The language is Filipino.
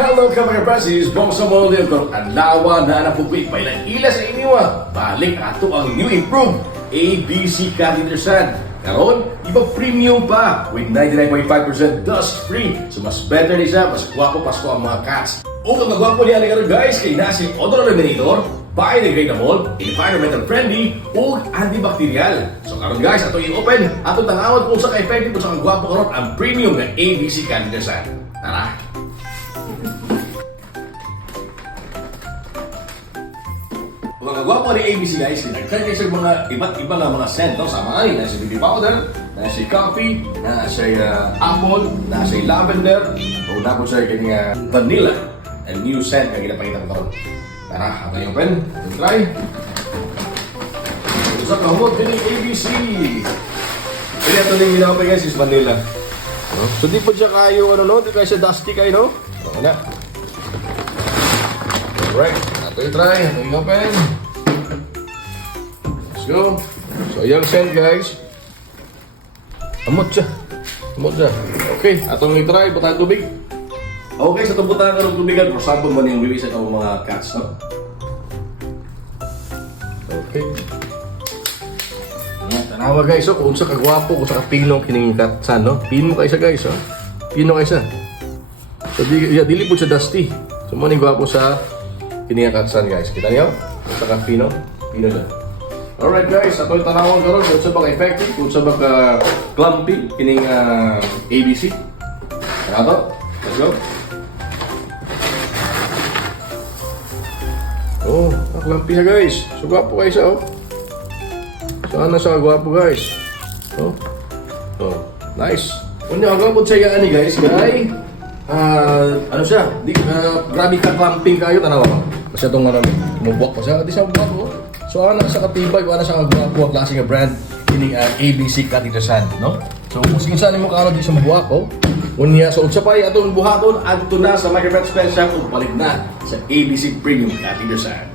Hello mga Brasis, Bong sa Molde kung adlawa na napupit may ila sa inyo balik ato ang new improved ABC catheter sand. Karon, iba premium pa with 99.5% dust free. So mas better ni siya, mas gwapo pasko ang mga cats. O kung magwapo niya karon guys, kay nasi odor eliminator, biodegradable, environmental friendly, o antibacterial. So karon guys, ato i-open, ato tanawad kung sa ka-effective o sa gwapo karon ang premium na ABC catheter sand. Tara! Mga gwapo ni ABC guys, nagtry kayo sa mga iba't iba nga mga scent, no? Sa mga na si baby powder, na si coffee, na si apple, na si lavender, o na po siya kanya vanilla, a new scent na ginapakita ko karon. Tara, ako yung pen, try. Sa kahot din ni ABC. Kaya ito din ginapakita guys is vanilla. So di po siya kayo, ano no? Di kayo siya dusty kayo, no? Okay na. Alright, ito yung try, ito yung open. Let's go. So yung scent guys. Amot siya. Amot siya. Okay, atong i-try, butang tubig. Okay, sa itong butang ka ng tubigan, for example man yung wiwi sa itong mga cats, no? Okay. Tanawa guys, so kung sa kagwapo, kung sa kapino kining katsan, no? Pino kayo siya guys, oh. Pino kayo siya. So dili po siya dusty. So mo ni gwapo sa kining katsan guys. Kita niyo? Kung sa kapino, pino siya. Alright guys, ato yung tanawang karon kung sa baka effective, kung sa baka clumpy kining ABC. Tara to. Let's go. Oh, clumpy siya guys. So gwapo kayo siya, oh. Sana sa gwapo guys. Oh. Oh, nice. Unya gwapo siya ani guys, kay ano siya? Grabe ka clamping kayo tanawa. Kasi itong mubok pa siya. Di siya gwapo. So ana sa katibay, ana sa gwapo ang klase nga brand ini ABC catheter sand, no? So kung saan mo karon di siya gwapo, unya so sa pay atong buhaton adto na sa Microvet Special ug balik na sa ABC Premium Catheter Sand.